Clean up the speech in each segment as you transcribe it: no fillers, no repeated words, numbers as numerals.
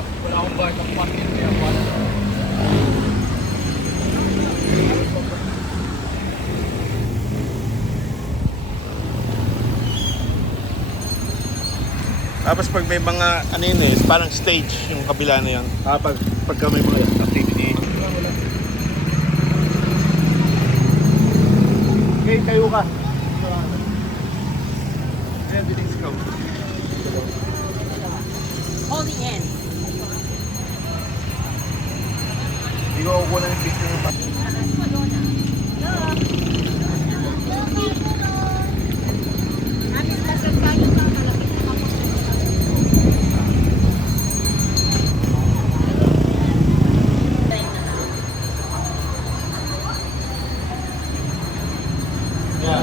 wala akong bayad ng parking kaya wala. Tapos pag may mga ano yun eh, parang stage yung kabila na yun. Pagka may mga activity. Okay, tayo ka. Ayan, bilis ka. Holding hands. Hindi ko kukuha ng picture ng pati. Yeah.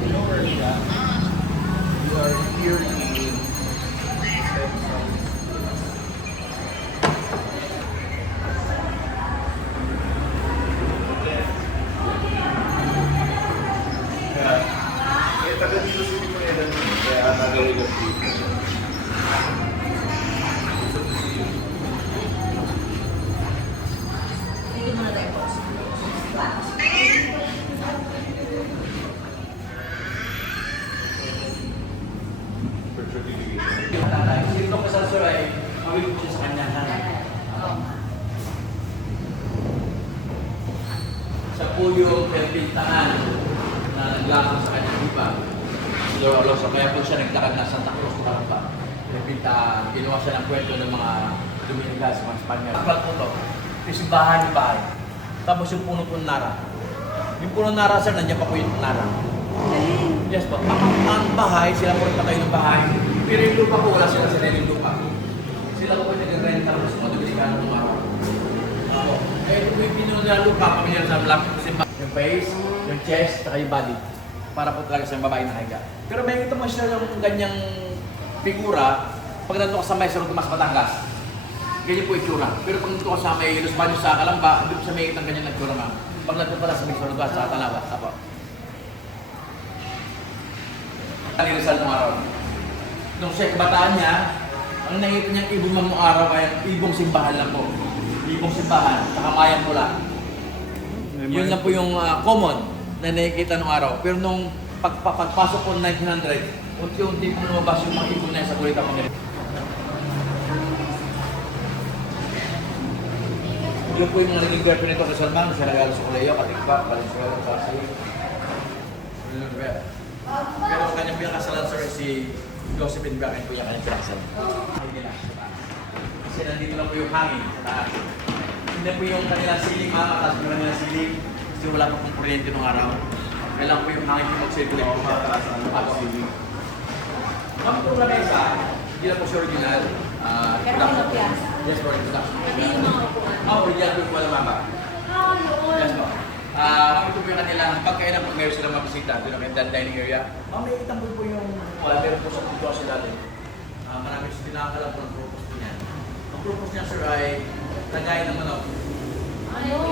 You know where siya? You are here in taga dito si Pineda kaya nagaligas dito. Dito ko sa Suray, mawin ko siya sa kanya. Siya po yung pintintaan na naglakad sa kanya iba. Si Lord Alonso, kaya po siya naglakad na Santa Cruz na pa. Pintintaan, ginawa siya ng kwento ng mga Dominican sa mga Spanyol. Kapag po ito, yung simbahan yung bahay. Tapos yung puno po nara. Yung puno nara, sir, nandiyan pa po yung nara. Yes po. Ang bahay, sila po yung patay ng bahay. Pero yung lupa ko, wala sila sa yung lupa. Sila po yung nag-renta ko sa mga Dominicano ng araw. Eh, ito po yung pinuno na lupa, pamilya sa lapit ko simbahan. Yung face, yung chest, saka yung body. Para po talaga sa babae na higa. Pero may ito mo siya yung ganyang figura, pag nandun ka sa may Sarong Tomas Batangas, ganyan po itsura. Pero pag nandun ka sa may Los Baños sa Calamba, doon sa may itang ganyan nagtsura ma'am. Pag nandun pala sa may Sarong Tomas sa Talawa, apo. Ang Rizal ng araw. Nung siya kabataan niya, ang nakita niyang ibong mga araw ay ibong simbahan lang po. Ibong simbahan, saka mayang pula. Yun lang po yung common na nakikita nung araw. Pero nung pagpasok ko ng 1900, unti-unti pong lumabas yung mga ibon na sa Gulita Pangilinan. Yun po yung mga naging girlfriend nito sa Salman, siya nagalo sa Kuleyo, Katigpa, Valenzuela, Pasay. Pero kanyang pinakasalan sir si Josephine Bracken po yung kanyang pinakasalan. Kasi nandito lang po yung hangin sa taas. Hindi po yung kanilang siling, mataas po kanilang siling. Kasi wala pa pong kuryente nung araw. Kaya lang po yung hangin yung mag-circulate po sa taas ng siling. Ang po na mesa, hindi lang po siya original. Pero ano yan? Yes po, production. Pati yung mga upuan. Original po yung wala mama. Yun. Yes po. Ito po yung kanilang pagkainan pag meron silang mabisita doon ang Mental Dining Area. May itambol po yung meron po sa dito sila din. Marami siya pinakalam po ng purpose po niya. Ang purpose niya sir ay lagay ng manok. Ayun.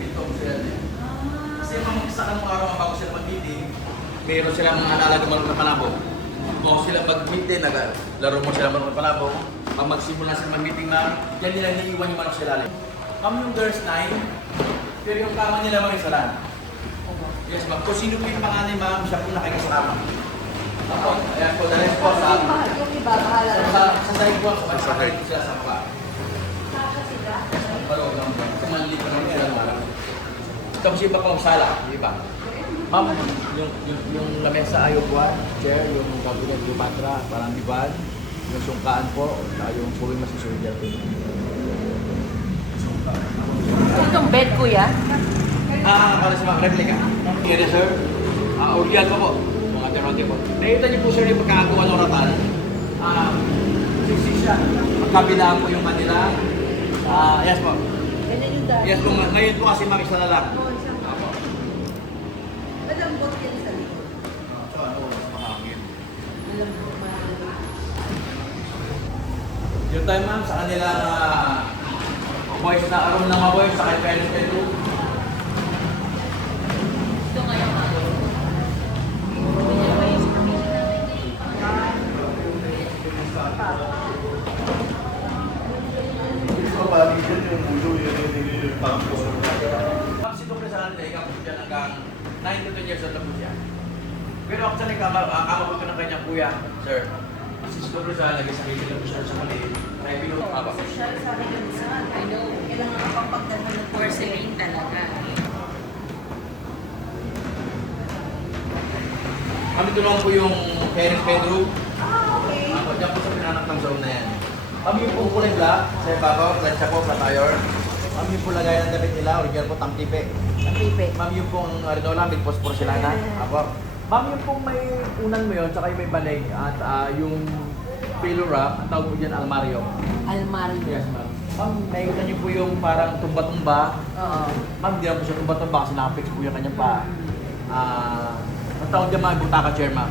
Ito po sila din. Kasi mamagsak ng araw bago sila mag-meeting, meron silang mga alalaga manok na panabo. Bago sila mag-meeting, laro mo sila manok na panabo. Pag magsimula sila mag-meeting na, yan nila iniiwan yung manok sila. Yung girls 9, pero yung kama nila mga isalan. Yes, ma'am. Kung sino po yung panganay, ma'am, siya po nakikasama. Ako, ayan po, dahil po sa... Yung iba, bahala na. Sa sahig po, sa sahig sila sa mga. Sila? Balong lang. Kumanli pa naman sila naman. Tapos yung iba pang sala, yung iba. Ma'am, yung lamesa ayaw po, chair, yung kabinet, yung matra, parang divan, yung sungkaan po, yung suwing masusunod po. Itong bed, kuya? Para sa mga replica. Here, sir. Original po po. Mga termante po. Nakita niyo po, sir, yung pagkakagawa ng oratan. Siksi siya. Magkabilaan po yung kanila. Yes po. Ganyan yung dahil. Yes po. Ngayon po kasi makisa na lang. Malambot yan sa likod. Mahangin. Malambot, malambot. Yung time, ma'am, sa kanila boys na aron ng mga boys sa kay parents bedroom. Ito ngayon, Ma'am, si Dr. Salante, ikaw po dyan hanggang 9 to 10 years old na po siya. Pero actually, kama po ito ng kanyang kuya, sir. Si Dr. Salante, nag-isakit na po siya sa mali. Kaya pinupapa. Social sa akin yung isa. I know. Kailangan kapagpagdala ng Porcelain talaga. Kami tulungan po yung parents bedroom. Okay. Ako, dyan po sa pinanak ng zone na yan. Kami yung po kulay black, sa ibabaw, plancha po, flat iron. Kami yung po lagay ng damit nila, original po tamtipe. Napipe. Ma'am yung pong arenola, with post porcelana. Apo. Ma'am yung pong may unan mo yun, tsaka yung may banig at yung pillow rack, ang tawag po dyan almario. Almario. Yes, ma'am. Ma'am, nakikita niyo po yung parang tumba-tumba. Oo. Ma'am, hindi na po siya tumba-tumba kasi nakapix po yung kanyang pa. Ang tawag dyan mga butaka chair, ma'am.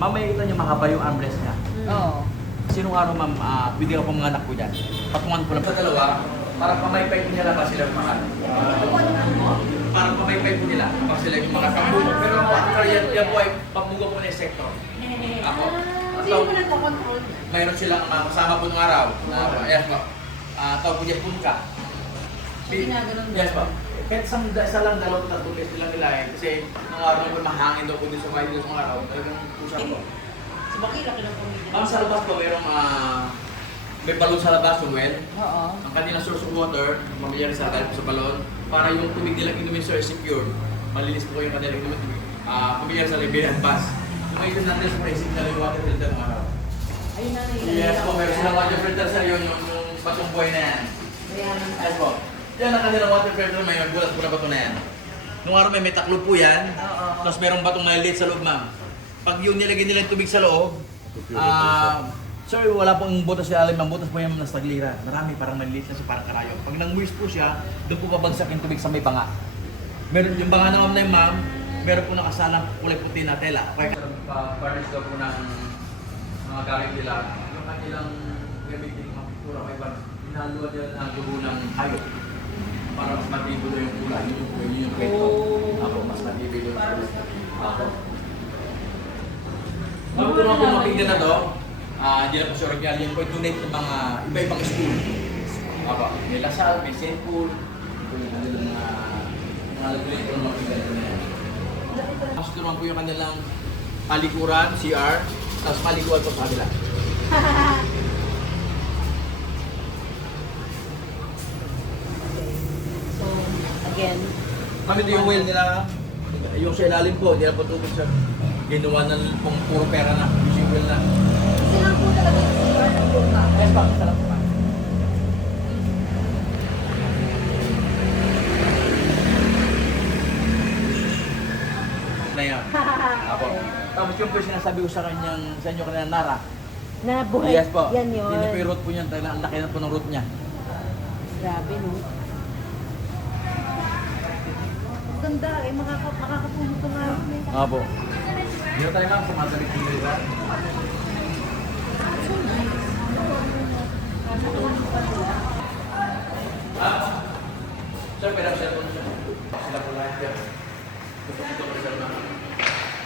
Ma'am, makikita niyo mahaba yung armrest niya. Oo. Sinong araw, ma'am, pwede ka pong mga anak po dyan. Patungan ko lang sa dalawa, para pamaypay po nila ba sila yung mga para pamaypay po nila kapag sila yung mga kamugo. Pero actually, yan po ay pamugo po na sektor. Ako. Sino mo nagko-control? Mayroon silang kasama po ng araw. Yes po. Tawag po dyan punka. Ginaganon mo? Yes po. Kahit isa lang, dalawang tatlong beses lang nila eh. Kasi nung araw po mahangin daw po din sa bahay nila sa araw. Talagang usap po. Si Baki, laki ng pamilya. Ma'am, sa labas po mayroong may balon sa labas, yung well. Oo. Ang kanilang source of water, mamilyari sa dahil po sa balon, para yung tubig nilang inumin sir is secure. Malinis po yung kanilang inumin tubig. Pamilyari sa Liberian Pass. Yung ito natin sa pricing na yung water filter ng araw. Ayun na nila. Yes po, meron silang water filter sir, yung batong buhay na yan. Bayaran ka. Yes po. Yan ang kanilang water filter, may bulas po na bato na yan. Nung araw may taklo po yan, Oo. tapos merong batong nalilit sa loob ma'am. Pag yung nilagay nila yung tubig sa loob, sir, wala pong butas sa ilalim, ang butas po yung nasa taglira. Marami, parang maliliit na siya, parang karayo. Pag nang-moist po siya, doon po babagsak yung tubig sa may banga. Meron yung banga naman na yung ma'am, meron po nakasalang kulay puti na tela. Okay. Pa-furnish daw po ng mga gamit nila. Yung kanilang gamitin mga pintura, may hinaluan nila ng dugo ng hayop. Para mas matibay doon yung kulay. Yun yung kwento. Ako, mas matibay doon. Ako. Ma'am, kung ako mapigyan na to, hindi na po siya original. Yan po donate ng mga iba-ibang school. Ako, may Lasal, may St. Paul, yung kanilang mga donate po ng mapigyan na yan. Tapos turuan po yung kanilang palikuran, CR, tapos palikuran po sa kanila. So, again, Kami ito yung well nila, yung sa ilalim po, hindi na po tubig sa ginawa na pong puro pera na, using well na. silang po talaga yung sigar ng lupa. Yes, pa, sarap po. Na yan. Apo. Tapos yung po yung sinasabi ko sa kanyang, sa inyo kanina, Nara. Na buhay. Yes po. Yan yun. Yun po yung root po niyan, talagang ang laki na po ng root niya. Grabe, no? Ang ganda eh. Makakapulot ko nga yun eh. Apo. Hindi na tayo ma'am, sumasalit po nila. Sir, pwede siya po siya. Sila po lahat yan. Gusto ko sir na.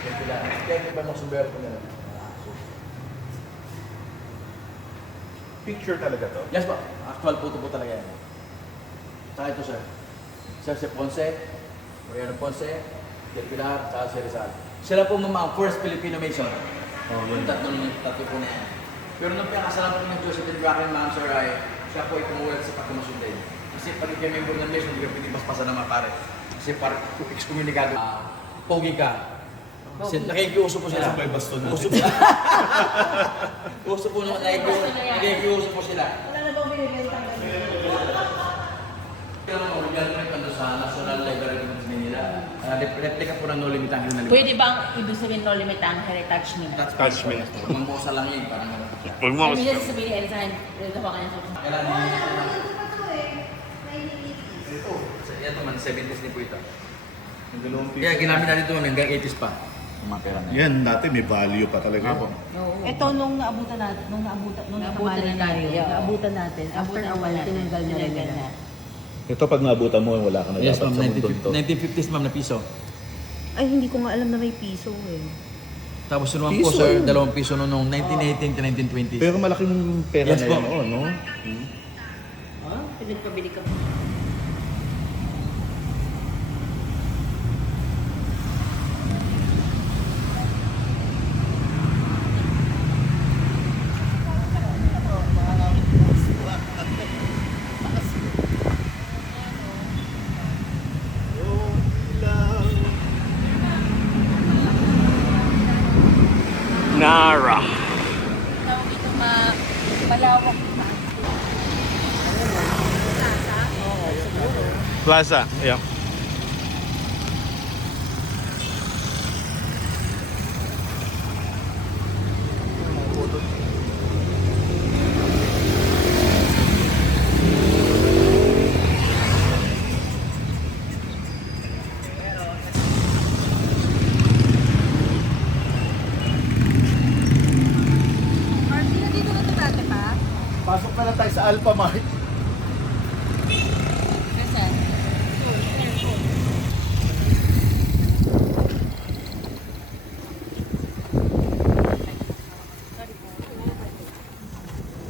Yan sila. Kaya ba mo sumber po nila? Picture talaga to. Yes po. Actual photo po talaga yan. Saka ito sir. Sir si Ponce, Mariano Ponce, Del Pilar, saka si Rizal. Sila po mama ang first Filipino Mason. Yung tatlo po na yan. Pero nung pinakasalan po ng Joseph and Bracken, ma'am sir, ay siya po ay tumulat sa pagkumasyon din. Kasi pag ikaw member ng Mason, hindi ka pwede paspasan ng mga pare. Kasi parang excommunicado. Pogi ka. Kasi nakikiuso po sila. Nasa may baston natin. Uso po. Uso po nung nakikiuso po sila. Wala na bang binibentang ganun? Kaya naman, original print ano sa National Library of Manila. Replica po ng No Limit ang Heritage. Pwede bang ibig sabihin no limit ang heritage nila? Attachment. Mamosa lang yun, parang gano'n. Huwag mo Hindi niya sasabihin ni Elsa, ito pa kanya sa Kailan ito, yan naman, 70s din po ito. Kaya ginamit natin ito hanggang 80s pa. Yung mga pera na yan. Yan, dati may value pa talaga. Apo. Ito nung naabutan natin, nung Naabutan nakamalan na tayo. tayo, naabutan natin. After a while, tinanggal na rin nila. Ito pag naabutan mo, wala ka na Yes, dapat ma'am, sa mundo to. 1950s ma'am na piso. Ay, hindi ko nga alam na may piso eh. Tapos yun naman po Piso sir, yun. 2 piso noong 1918 to 1920s. Pero malaking pera Yes na po. yun, no? Pinagpabili ka. Nara. Tawag dito malawak pa. Oo, siguro. Plaza. Yeah. Marty, nandito na ito dati pa? Pasok na lang tayo sa Alpha Mart. Kasi,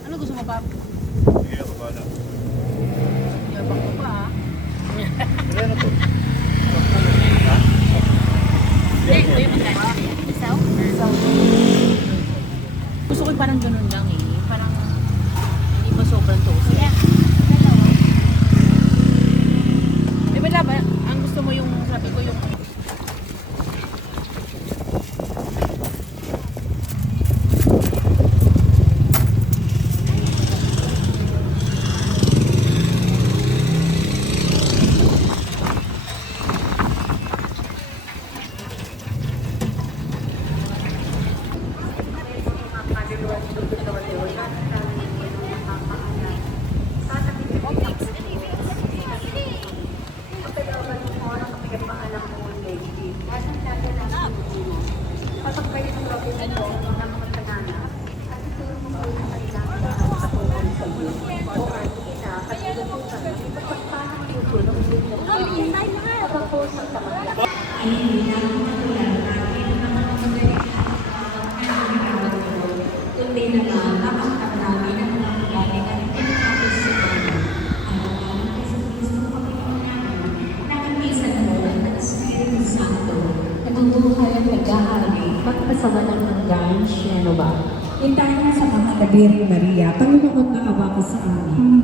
Ano gusto mo pa? Sige, ako ba na? Yabang ko pa ha? Ano to? hindi, ito yung magkano. Isaw? Gusto ko yung parang ganun lang eh. Parang hindi ba sobrang toast? Yeah. Eh, wala ba? Ang gusto mo yung, sabi ko yung Nabubuhay at naghahari, magpasawalan ng hanggan, siya ano ba? Hintayin sa mga Kabiri Maria, Panginoon maawa ka sa amin.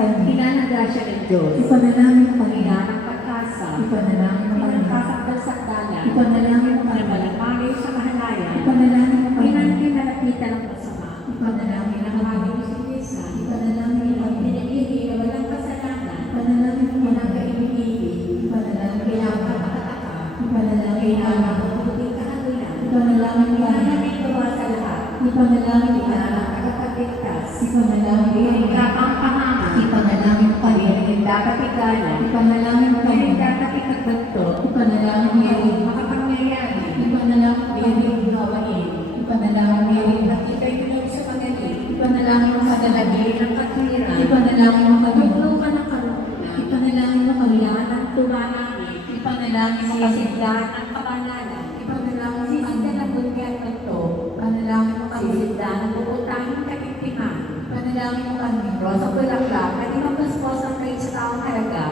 Pinanaga siya ng Diyos. Ipanalangin mo kanina ng pagkasa. Ipanalangin mo kanina ng kasakdal-sakdala. Ipanalangin mo kanina malamangay sa kahalayan. Ipanalangin mo kanina pinalapitan ng masama. Ipanalangin ang aming sinisa. Ipanalangin ang pinagiging na walang kasalanan. Ipanalangin mo kanang kaibigin. Ipanalangin ang kapataka. Ipanalangin ang mabuting kahalulan. Ipanalangin mo ang tuwa sa lahat. Ipanalangin mo ang nakakapagligtas. Ipanalangin mo ang pahama. Ipanalangin mo rin dapat igala. Ipanalangin mo rin dapat ikagbanto. Ipanalangin mo rin makapangyayari. Ipanalangin mo rin gawain. Ipanalangin mo rin at ikay tulog sa magaling. Ipanalangin mo kadalagin ng katwiran. Ipanalangin mo kaduglukan ng karuna. Ipanalangin mo kalihan ng tuwa namin. Ipanalangin mo kasiglahan ng kabanalan. Ipanalangin mo sisigdan ng buti at ito. Ipanalangin mo kasiglahan ng bubutangin kakintiman. Ipanalangin mo kami, Rosa Bulaklak, at imapaspos ang kayo sa taong halaga.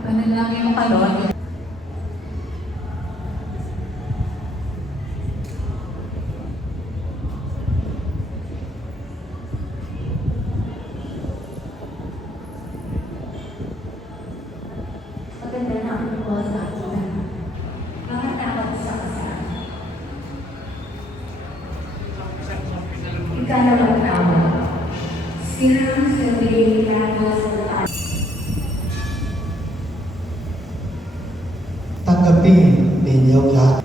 Ipanalangin mo kayo. Maganda na ang po sa atin. Mga tawag sa kasal. Ikalawang tawag. Sinang sertifikado sa Tanggapin ninyo lahat